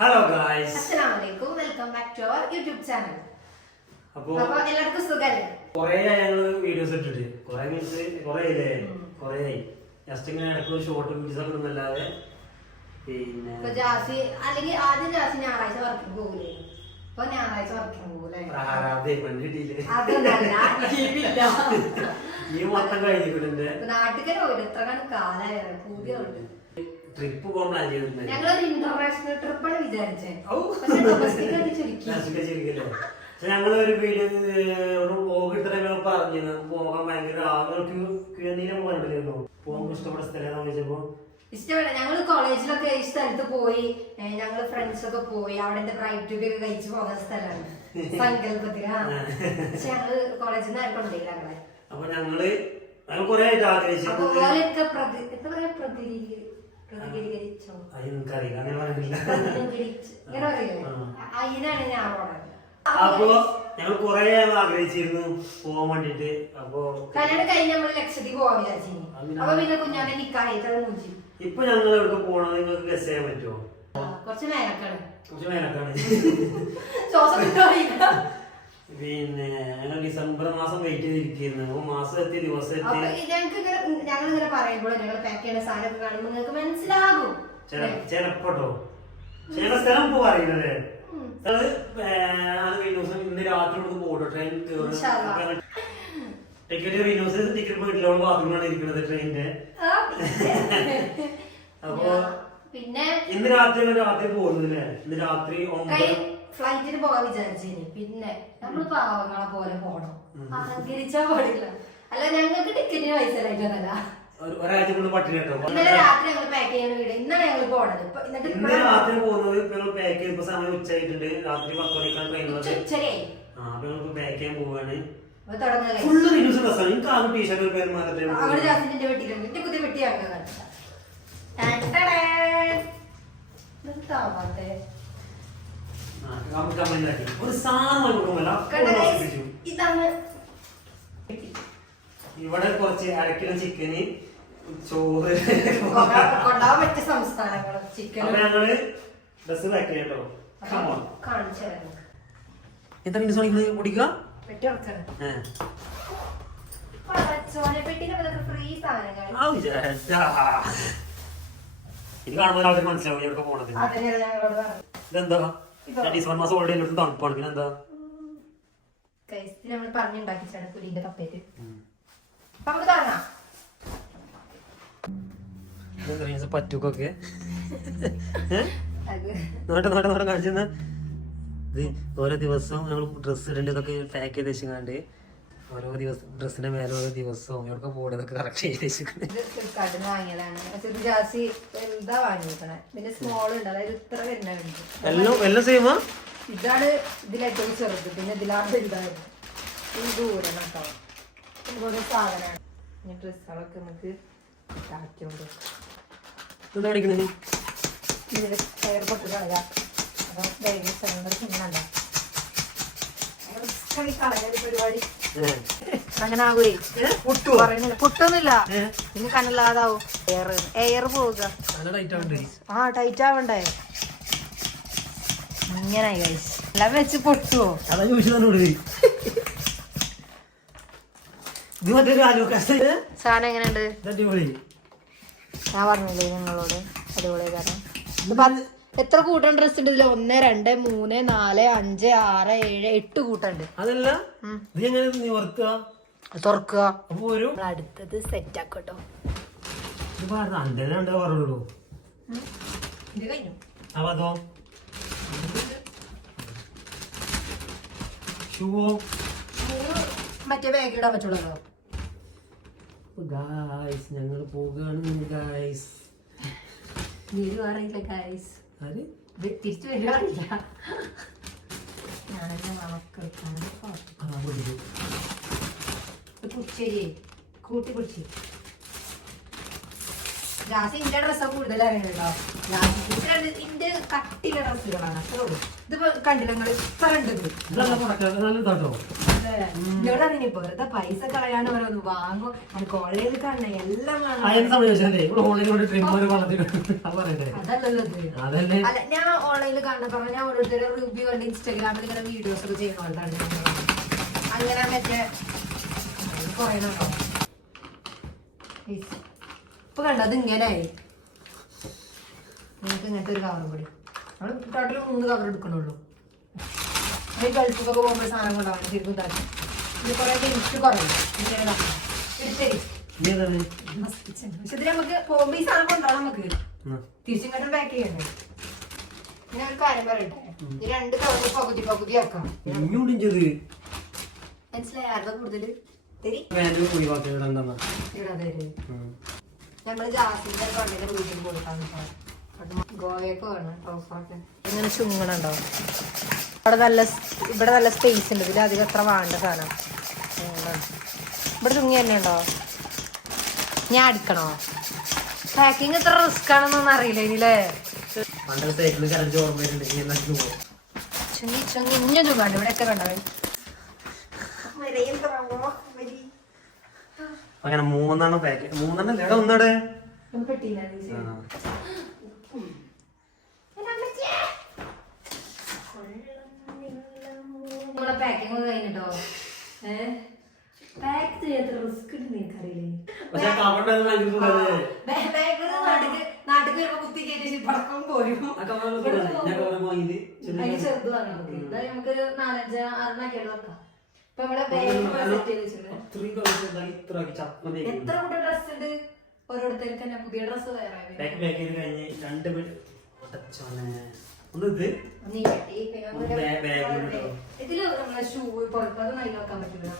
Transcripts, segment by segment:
Hello guys അസ്സലാമു അലൈക്കും welcome back to our YouTube channel അപ്പോൾ അപ്പൊ എല്ലാവർക്കും സുഖല്ലേ? കുറേ ആയി ഞങ്ങൾ വീഡിയോസ് ഇട്ടിട്ട്. കുറേ മീൻസ് കുറേ ഇല്ലേ കുറേ ആയി. ജസ്റ്റ് ഇങ്ങനെ ഇടയ്ക്ക് ഷോർട്ട് വീഡിയോസ് ഒക്കെ ഇടുന്നല്ലാതെ പിന്നെ ഇപ്പൊ ജാസി അല്ലെങ്കിൽ ആദ്യം ജാസി ഞായറാഴ്ച വർക്കിംഗ് പോകൂലേ? ഇപ്പൊ ഞായറാഴ്ച വർക്കിംഗ് പോകൂലേ? പ്രാരാബ്ധം പണ്ട് കിട്ടിയില്ലേ? അതൊന്നല്ല ലീവില്ല ഈ മൊത്തം കഴിഞ്ഞിട്ടുണ്ട് നാട്ടിൽ പോയിട്ട് എത്ര കാലം കാലായ പൂതിയുണ്ട് ട്രിപ്പ് പോകാൻ പ്ലാൻ ചെയ്തിട്ടുണ്ട് ഞങ്ങളൊരു ഇന്റർനാഷണൽ ട്രിപ്പാണ് വിചാരിച്ചേ. ഔ. പക്ഷെ ഡൊമസ്റ്റിക് അത് ചുരുക്കി ലാസ്റ്റൊക്കെ ചിരിക്കില്ലേ പക്ഷെ ഞങ്ങൾ ഒരു വീഡിയോ ഒരു വ്ലോഗ് ഇട്ട പറഞ്ഞു. പോകാൻ ഭയങ്കര ആളുകൾക്ക് കിഴനീരം പറഞ്ഞിട്ടില്ലായിരുന്നു പോകാൻ ഇഷ്ടപ്പെട്ട സ്ഥലം ചോദിച്ചപ്പോ ഇഷ്ടപ്പെട്ട ഞങ്ങൾ കോളേജിലൊക്കെ ഈ സ്ഥലത്ത് പോയി. ഞങ്ങൾ ഞങ്ങൾ ഫ്രണ്ട്സ് ഒക്കെ പോയി. അവിടെ എന്റെ ബ്രൈറ്റ് ഒക്കെ കഴിച്ചു പോകുന്ന സ്ഥലമാണ്. സങ്കല്പത്തിൽ പക്ഷെ ഞങ്ങൾ കോളേജിൽ നിന്ന് ആയിക്കൊണ്ടില്ല ഞങ്ങളെ അപ്പൊ ഞങ്ങൾ ഞങ്ങൾ കൊറേ ആയിട്ട് അപ്പൊ ആഗ്രഹിച്ചിട്ടുണ്ട് അപ്പൊ ഞങ്ങൾ കൊറേ ആഗ്രഹിച്ചിരുന്നു പോവാൻ വേണ്ടിട്ട്. അപ്പൊ കല്യാണം കഴിഞ്ഞ് നമ്മൾ ലക്ഷദ്വീപ് പോവാൻ വിചാരിച്ചു. അതിനാ- അപ്പൊ പിന്നെ മൂഞ്ചി ഇപ്പൊ ഞങ്ങൾ എവിടെ പോണത്? നിങ്ങൾക്ക് ഗസ് ചെയ്യാൻ പറ്റുമോ കുറച്ച് മേനക്കാണ് കുറച്ച് മേലക്കാണ്. ശ്വാസം പിന്നെ ഞങ്ങൾ ഡിസംബർ മാസം വെയിറ്റ് ചെയ്തിരിക്കുന്നു. അപ്പൊ മാസം എത്തി ദിവസം അപ്പൊ എത്തി ഇത് ഞങ്ങൾക്ക് ഞങ്ങൾ ഇങ്ങനെ പറയുമ്പോൾ ഞങ്ങൾ പാക്ക് ചെയ്യുന്ന സാധനം കാണുമ്പോൾ നിങ്ങൾക്ക് മനസ്സിലാകും. ചിലപ്പോട്ടോ. ചില സ്ഥലം ഇപ്പൊ അത് അത് ദിവസം ഇന്ന് രാത്രി കൊണ്ട് പോട്ടോ. ട്രെയിൻ. ടിക്കറ്റ് റിന്യൂസ് ടിക്കറ്റ് വീട്ടിലോട് ബാത്റൂമിലാണ് ഇരിക്കുന്നത് ട്രെയിനിന്റെ. അപ്പൊ പിന്നെ? ഇന്ന് രാത്രി രാത്രി പോകുന്നില്ലേ ഇന്ന് രാത്രി ഒമ്പത് ഫ്ലൈറ്റിന് പോകാൻ വിചാരിച്ചിനി. പിന്നെ നമ്മൾ പാവങ്ങളെ പോലെ പോണം. അഹങ്കരിച്ചാ പാടില്ല. അല്ല ഞങ്ങൾക്ക് ടിക്കറ്റിന് പൈസ ഒരു- ഒരാഴ്ച കൊണ്ട് പട്ടിണി കേട്ടോ? ഇന്നലെ രാത്രി ഞങ്ങൾ പാക്ക് ചെയ്യാൻ വീട് ഇന്നാണ് ഞങ്ങൾ പോണത്. ഇപ്പൊ എന്നിട്ട് രാത്രി പോകുന്നത് ഇപ്പൊ ഞങ്ങൾ പാക്ക് ചെയ്ത് ഇപ്പൊ സമയം ഉച്ചയായിട്ടുണ്ട്. രാത്രി പത്ത് മണിക്കാണ് ട്രെയിൻ ഉച്ച- ഉച്ചയായി. ആ അപ്പൊ ഞങ്ങൾ പാക്ക് ചെയ്യാൻ പോവാണ്. അപ്പൊ തുടങ്ങുക ഫുള്ള് റിന്യൂസ് ഡ്രസ്സാണ് എനിക്ക് ആകെ ടീഷർട്ട് ഒരു പേര് അവിടെ ജാസിന്റെ വെട്ടിയിട്ടുണ്ട്. എന്റെ കുത്തി വെട്ടിയാക്കുക നിർത്താവാത്തെ കമന്റ് ആക്കി ഒരു സാധനം കൊടുക്കുമല്ല. ഇതാണ് ഇവിടെ കുറച്ച് അരക്കിലോ ചിക്കന് ചോറ്. കൊണ്ടാ- കൊണ്ടാവാൻ പറ്റിയ സംസ്ഥാനങ്ങൾ ചിക്കൻ ഞങ്ങൾ ഡ്രസ് പാക്ക് ചെയ്യട്ടോ കാണിച്ചു തരാം എത്ര മിനിറ്റ് മണിക്കൂർ കുടിക്കുക പെട്ടി ഉറക്കണം. പടച്ചോനെ ഫ്രീ സാധനങ്ങൾ ഇത് കാണുമ്പോൾ ആൾക്കാർ മനസ്സിലാവും ഇവിടെ പോണത്. ഇതെന്താ? ഡിസംബർ മാസം ഓൾറെഡി എല്ലായിടത്തും തണുപ്പാണ്. പിന്നെ എന്താ? നമ്മൾ പറഞ്ഞുണ്ടാക്കിച്ചാണ് പുലിന്റെ കപ്പേറ്റ് അപ്പൊ നമുക്ക് തുടങ്ങാം. പറ്റുക്കൊക്കെ നോട്ടെ നോട്ടെ നോട്ടെ കാണിച്ചെന്ന് ഇത് ഓരോ ദിവസവും ഞങ്ങൾ ഡ്രസ്സ് ഇടേണ്ടതൊക്കെ പാക്ക് ചെയ്ത് വെച്ചിങ്ങാണ്ട് ഓരോ ദിവസം ഡ്രസ്സിന്റെ മേലെ ഓരോ ദിവസവും എവിടെ പോകേണ്ടതൊക്കെ കറക്റ്റ് ചെയ്ത് വെച്ചിരിക്കുന്നത് ഇത് ഫ്ലിപ്കാർട്ടിൽ വാങ്ങിയതാണ്. പക്ഷെ ഇത് ജാസി എന്താ വാങ്ങിയേക്കണേ? പിന്നെ സ്മോൾ ഉണ്ട്. അതായത് ഇത്ര വരുന്നുണ്ട് എല്ലാം എല്ലാം സെയിമാ ഇതാണ് ഇതിലേറ്റവും ചെറുത്. പിന്നെ ഇതിലാണ്ട് ഇതായിരുന്നു ഈ ദൂരം കേട്ടോ ഓരോ സാധനമാണ്. ഈ ഡ്രസ്സുകളൊക്കെ നമുക്ക് കാറ്റുകൊണ്ട് എന്താ കയർ പൊട്ട് കളയാം ദൈവം കളയാൻ പരിപാടി. അങ്ങനെ ആകുവേ പൊട്ടൊന്നുമില്ല. ഇനി കനല്ലാതാവും എയർ എയർ പോവുക. ആ ടൈറ്റ് ആവണ്ടേ? ഇങ്ങനെ എല്ലാം വെച്ച് പൊട്ടുവോ? സാധനം എങ്ങനെയുണ്ട്? ഞാൻ പറഞ്ഞില്ലേ നിങ്ങളോട്. അടിപൊളി കാരണം. എത്ര കൂട്ടം ഡ്രസ് ഉണ്ട് ഇതിൽ ഒന്ന് രണ്ട് മൂന്ന് നാല് അഞ്ച് ആറ് ഏഴ് എട്ട് കൂട്ടുണ്ട്. അതല്ല? എങ്ങനെ നിവർത്തുക തുറക്കുക. അപ്പൊ ഒരു അടുത്തത് സെറ്റ് ആക്കട്ടോ. ഇത് അന്റെ രണ്ടേ പറയുള്ളൂ ഇത് കഴിഞ്ഞു? അപ്പൊ അതോ ഷൂവോ മറ്റേ ബാഗ് ഇടാൻ പറ്റുള്ളൂ ഗായ്സ് ഞങ്ങൾ പോകുകയാണ് ഗായ്സ് നീര് ഗൈസ് ആര് ഇത് തിരിച്ചു വരാറില്ല ഞാനെന്നെ മണക്കെടുക്കാണ് കുടിച്ചേ കൂട്ടി കുടിച്ച് ഗ്ലാസ് ഇന്റെ ഡ്രസ്സാ കൂടുതലാണ് കേട്ടോ ജാസി ഇന്റെ കട്ടിയുള്ള ഡ്രസ്സുകളാണ് അത്രേ ഉള്ളൂ. ഇതിപ്പോ കണ്ടില്ല നിങ്ങൾ? ഇത്ര ഉണ്ട് വെറുതെ പൈസ കളയാണ്ട് ഓരോന്ന് വാങ്ങും. നമുക്ക് ഓൺലൈനിൽ കാണണ എല്ലാം അല്ല ഞാൻ ഓൺലൈനിൽ പറഞ്ഞ ഞാൻ ഓരോരുത്തരുടെ റിവ്യൂ കണ്ട് ഇൻസ്റ്റാഗ്രാമിൽ ഇങ്ങനെ വീഡിയോസ് ഒക്കെ അങ്ങനെ മറ്റേ ഇപ്പൊ കണ്ടത് ഇങ്ങനെയായി നിങ്ങൾക്ക് ഇങ്ങനത്തെ ഒരു കവർ കൂടി. നമ്മൾ ടോട്ടൽ മൂന്ന് കവർ എടുക്കണുള്ളൂ. ഈ ഗൾഫിലൊക്കെ പോകുമ്പോൾ സാധനം കൊണ്ടാണ് ശരിക്കും ഇതാക്കി ഇത് കുറേ ടേസ്റ്റ് കുറയും പക്ഷെ ഇതിൽ നമുക്ക് പോകുമ്പോൾ ഈ സാധനം കൊണ്ടാണ് നമുക്ക്. തിരിച്ചിങ്ങോട്ടും പാക്ക് ചെയ്യണ്ടേ? ഞാൻ ഒരു കാര്യം പറയട്ടെ? ഈ രണ്ട് കവർ പകുതി പകുതി ആക്കാം. മനസ്സിലായി ആരുടെ കൂടുതൽ നമ്മൾ ജാസിന്റെ വീട്ടിൽ കൊടുക്കാൻ വേണം ട്രൗസറൊക്കെ ഇങ്ങനെ ചുങ്ങണുണ്ടോ അവിടെ നല്ല ഇവിടെ നല്ല സ്പേസ് ഉണ്ട്. ഇതിൽ അധികം എത്ര വേണ്ട സാധനം. ഇവിടെ തുങ്ങി തന്നെ ഉണ്ടോ? ഞാൻ അടിക്കണോ? പാക്കിങ് എത്ര റിസ്ക് ആണെന്നൊന്നും അറിയില്ല ഇതിലേ പണ്ടത്തെ സൈക്കിളിൽ കരഞ്ച് ഓർമ്മ ഇനി എന്നാ പോവാം ചുങ്ങി ചുങ്ങി ഇഞ്ഞ ചുങ്ങാണ്ട് ഇവിടെയൊക്കെ കണ്ടോ? അങ്ങനെ മൂന്നെണ്ണം പാക്ക് മൂന്നെണ്ണം ഒന്നടെ പെട്ടിയില്ല നമ്മളെ കഴിഞ്ഞിട്ടോ ഏഹ് പാക്ക് ചെയ്യാത്ത റിസ്ക് ഉണ്ട് നിനക്കറിയില്ലേ വരുമ്പോ കുത്തി കയറ്റി പടക്കം പോരും. അതിന് നമുക്ക്. എന്തായാലും നാലഞ്ച് വെക്കാം. ഇപ്പൊ ബാഗ് സെറ്റ് ചെയ്ത് വെച്ചിട്ടുണ്ട്. എത്ര കൂട്ടം ഡ്രസ് ഉണ്ട് ഓരോരുത്തർക്ക് തന്നെ പുതിയ ഡ്രസ് വേറെ രണ്ട് ഒന്ന് ഇത്. ഇതിൽ നമ്മളെ ഷൂ പുറത്തൊന്നും അതിൽ വെക്കാൻ പറ്റില്ല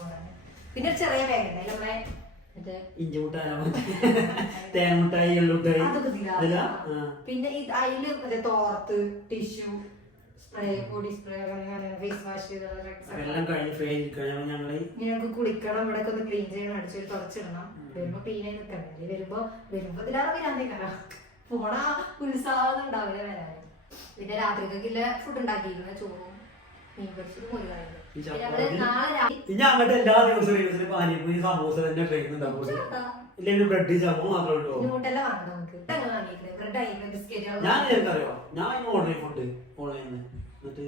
പിന്നെ ചെറിയ ബാഗ് ഉണ്ട് അതിൽ നമ്മളെ തേമുട്ടായി എള്ളുട്ടായി. പിന്നെ അതിൽ മറ്റേ തോർത്ത് tissue spray body spray face wash എല്ലാം കഴിഞ്ഞ് ഫ്രൈ കഴിഞ്ഞപ്പോൾ ഞങ്ങൾ ഞങ്ങൾക്ക് കുളിക്കണം. ഇവിടെ ഒന്ന് ക്ലീൻ ചെയ്യണം. അടിച്ചു തുടച്ചിടണം. വരുമ്പോ ക്ലീനായി നിൽക്കണ്ടേ? വരുമ്പോ വരുമ്പോ ഇതിലാറ് വരാൻ കയറാം പോണ ഉത്സാഹം ഉണ്ടാവില്ല വരാൻ പിന്നെ രാത്രിക്കൊക്കെ ഫുഡ് ഉണ്ടാക്കിയിരിക്കുന്ന ചോറും മീൻ പൊരിച്ചതും ഒരു? നാളെ ഇനി അങ്ങോട്ട് എല്ലാ ദിവസവും റീൽസിൽ പാനിപ്പൂരി സമൂസ തന്നെ ട്രെയിൻ ഇല്ലെങ്കിൽ ബ്രെഡ് ജാമോ മാത്രമേ ഉള്ളൂ. ഇങ്ങോട്ടെല്ലാം വാങ്ങണം നമുക്ക്. ബ്രെഡ് ബിസ്ക്കറ്റ് ഞാൻ ഞാൻ ഇന്ന് ഓർഡർ ചെയ്യും ഫുഡ് ഓൺലൈനിൽ നിന്ന് എന്നിട്ട്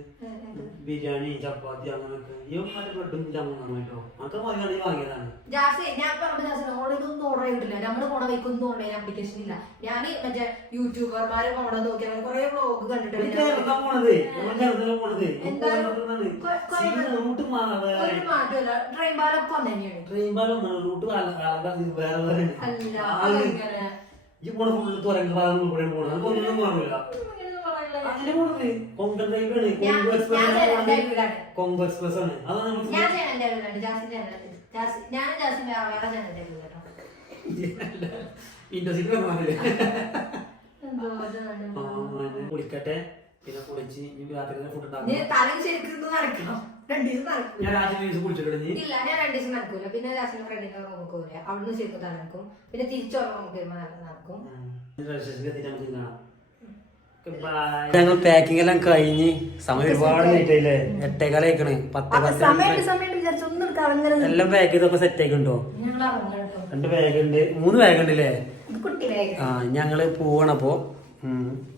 ബിരിയാണി ചപ്പാത്തി അങ്ങനെയൊക്കെ ഈ മറ്റേ ബ്രെഡും ജാമും കേട്ടോ അതൊക്കെ മതി വാങ്ങിയതാണ്. ജാസി ഞാൻ പറഞ്ഞ ജാസി ഓൺലൈൻ ഒന്നും ഓർഡർ ചെയ്തിട്ടില്ല നമ്മൾ പോണ വൈക്കൊന്നും ഓൺലൈൻ ആപ്ലിക്കേഷൻ ഇല്ല. ഞാൻ മറ്റേ യൂട്യൂബർമാരെ പോണ നോക്കിയാൽ കുറെ ബ്ലോഗ് കണ്ടിട്ടുണ്ട് പോണത്. കേരളത്തിലാ പോണത്. റൂട്ട് ഒരു മാറ്റമില്ല ട്രെയിൻ പാലൊക്കെ ഒന്ന് തന്നെയാണ്. ട്രെയിൻ പാലം റൂട്ട് വേറെ വേറെ അല്ല? ഈ പോണ ഫുള്ള് തുറങ്ങി പോണത്. അതൊന്നും കാണില്ല അതിലെ പോണത് കൊങ്കൺ റെയിൽവേ ആണ്. കൊങ്കു എക്സ്പ്രസ് ആണ്. എന്റെ വീടാണ്. കൊങ്കു എക്സ്പ്രസ് ആണ്. അതാണ് ഞാൻ ചെയ്യണം എന്റെ വീടാണ്. ജാസി ചാനൽ ജാസി ഞാൻ ജാസി വേറെ വേറെ ഇൻഡസ്ട്രി പറഞ്ഞില്ലേ എന്തോ ഇതാണ്. കുളിക്കട്ടെ. പിന്നെ കുളിച്ച് ഇനി രാത്രി ഫുഡ് നീ ഉണ്ടാക്കും തലക്ക് ശരിക്കും നടക്കണം. രണ്ടു ദിവസം നടക്കും ഞാൻ രാത്രി ദിവസം നീ. ഇല്ല ഞാൻ രണ്ടു ദിവസം നടക്കൂല. പിന്നെ ജാസിന്റെ ഫ്രണ്ടിന്റെ റൂമിൽ പോകില്ല അവിടുന്ന് ശരിക്കും നടക്കും. പിന്നെ തിരിച്ചു റൂമിൽ വരുമ്പോ നടക്കും. ഞങ്ങൾ പാക്കിംഗ് എല്ലാം കഴിഞ്ഞ് സമയം ഒരുപാട് എട്ടേക്കാളേക്കണ് പത്ത് പത്ത് എല്ലാം പാക്ക് ചെയ്തൊക്കെ സെറ്റ് ആയിക്കുണ്ടോ കേട്ടോ രണ്ട് ബാഗ് ഉണ്ട്. മൂന്ന് ബാഗ് ഉണ്ട് അല്ലേ ഇത് കുട്ടി വേഗം ആ ഞങ്ങൾ പോവണപ്പോ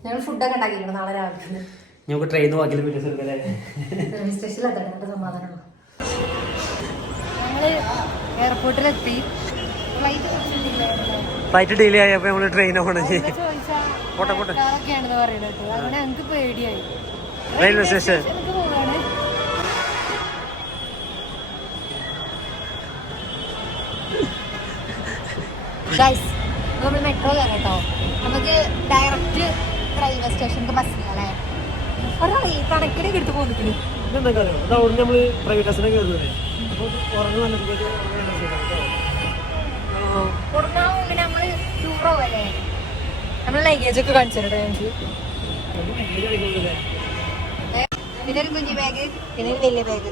ഞങ്ങൾ ഫുഡൊക്കെ ഉണ്ടാക്കിയിരുന്നു നാളെ രാവിലെ. ഞങ്ങൾക്ക് ട്രെയിൻ വാക്കിൽ വീഡിയോസ് എടുക്കല്ലേ? എയർപോർട്ടിലെത്തി ഫ്ലൈറ്റ് ഡിലേ ആയപ്പോ നമ്മൾ ട്രെയിൻ പോണേ പോട്ടെ, പോട്ടെ. Railway station. നമ്മൾ മെട്രോ കേട്ടോ. നമുക്ക് ഡയറക്റ്റ് റെയിൽവേ സ്റ്റേഷനിലേക്ക് ബസ് അല്ലേ ഒരാൾ ഈ കണക്കിലേക്ക് എടുത്ത് പോന്നിട്ടുണ്ട് നമ്മൾ പ്രൈവറ്റ് ബസ്സിനെ കയറുന്നത് ഉറങ്ങി വന്നപ്പോഴേക്കും ഉറങ്ങാവും പിന്നെ നമ്മൾ ടൂറോ അല്ലേ നമ്മൾ ലഗേജ് ഒക്കെ കാണിച്ചിട്ടോ ഞങ്ങൾക്ക് പിന്നെ ഒരു കുഞ്ഞു ബാഗ് പിന്നെ ഒരു വലിയ ബാഗ്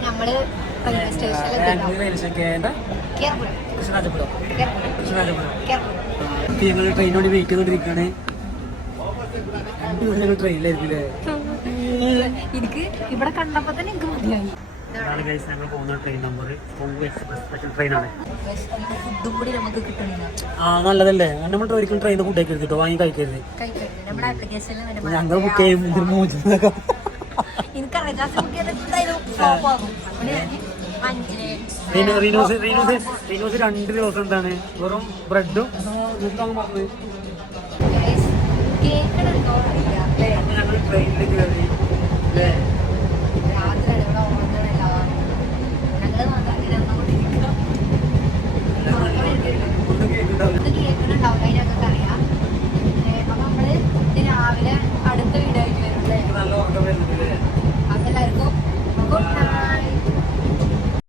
നമ്മൾ ഞങ്ങൾ ട്രെയിനോട് വെയിറ്റ് ചെയ്തോണ്ടിരിക്കുകയാണ് ട്രെയിനിലായിരിക്കും എനിക്ക് ഇവിടെ കണ്ടപ്പോ തന്നെ എനിക്ക് മതിയായി. ഇതാണ് ഗൈസ് ഞങ്ങൾ പോകുന്ന ട്രെയിൻ നമ്പർ എക്സ്പ്രസ് സ്പെഷ്യൽ ട്രെയിനാണ് ഫുഡും കൂടി നമുക്ക് കിട്ടണില്ല. ആ നല്ലതല്ലേ? നമ്മൾ ഒരിക്കലും ട്രെയിൻ ഫുഡ് കഴിക്കരുത് കേട്ടോ വാങ്ങി കഴിക്കരുത്. ഞങ്ങൾ ബുക്ക് ചെയ്യും ഇതിന് അഞ്ചിന് റീനോസ് റീനോസ് റീനോസ് രണ്ട് ദിവസം എന്താണ്? വെറും ബ്രെഡും പറഞ്ഞു ഞങ്ങൾ ട്രെയിനിൽ കയറി